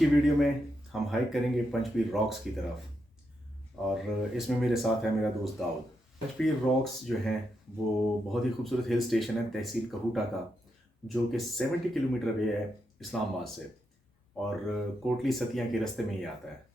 की वीडियो में हम हाइक करेंगे पंचपीर रॉक्स की तरफ और इसमें मेरे साथ है मेरा दोस्त दाऊद। पंचपीर रॉक्स जो हैं वो बहुत ही खूबसूरत हिल स्टेशन है तहसील कहूटा का, जो कि 70 किलोमीटर अवे है इस्लामाबाद से और कोटली सतिया के रास्ते में ही आता है।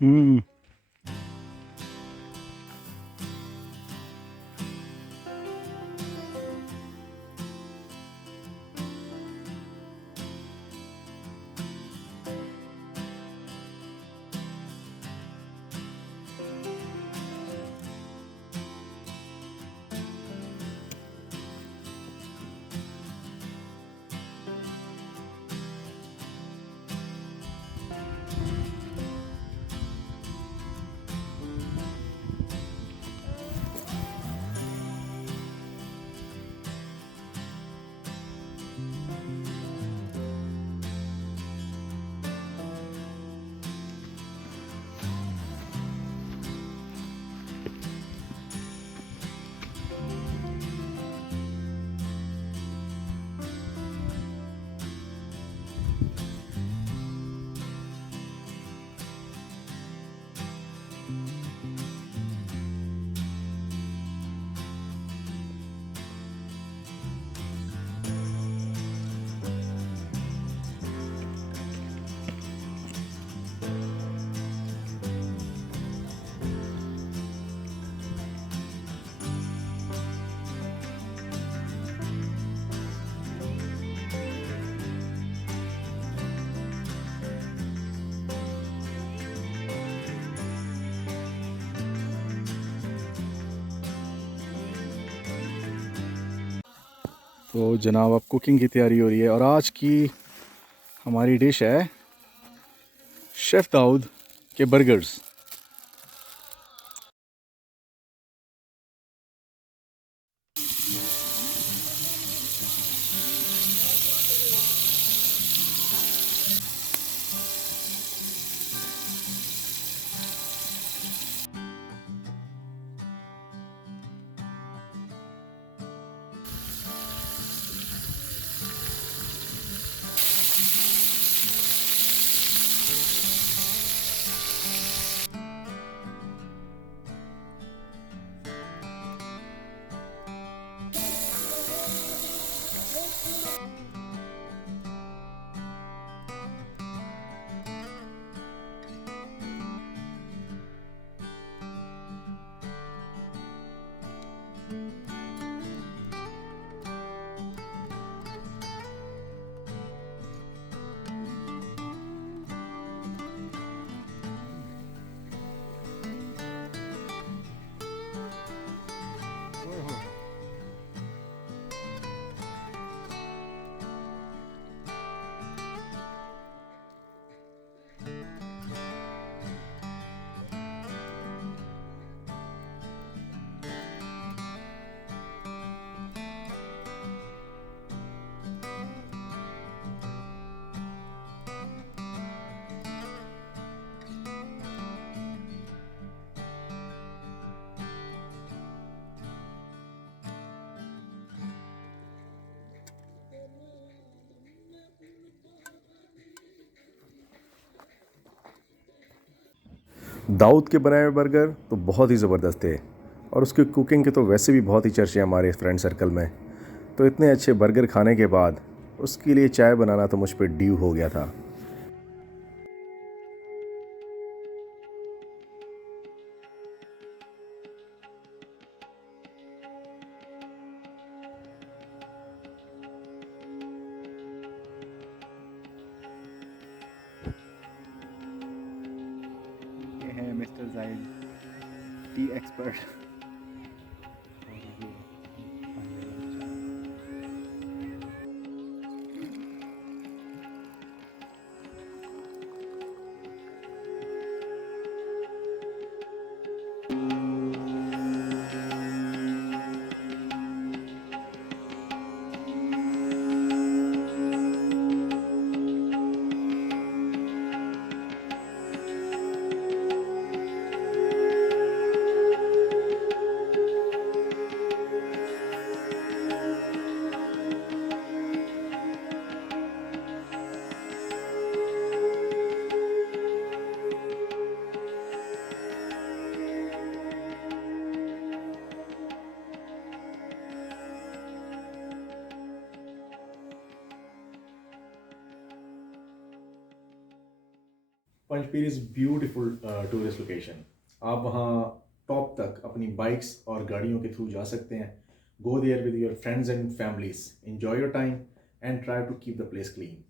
हम्म। तो जनाब अब कुकिंग की तैयारी हो रही है और आज की हमारी डिश है शेफ़ दाऊद के बर्गर्स। दाऊद के बनाए हुए बर्गर तो बहुत ही ज़बरदस्त थे और उसकी कुकिंग के तो वैसे भी बहुत ही चर्चे हैं हमारे फ्रेंड सर्कल में। तो इतने अच्छे बर्गर खाने के बाद उसके लिए चाय बनाना तो मुझ पर ड्यू हो गया था। ये है मिस्टर Zahid tea expert. Panchpir is beautiful tourist location. आप वहाँ टॉप तक अपनी बाइक्स और गाड़ियों के थ्रू जा सकते हैं। Go there with your friends and families, enjoy your time and try to keep the place clean.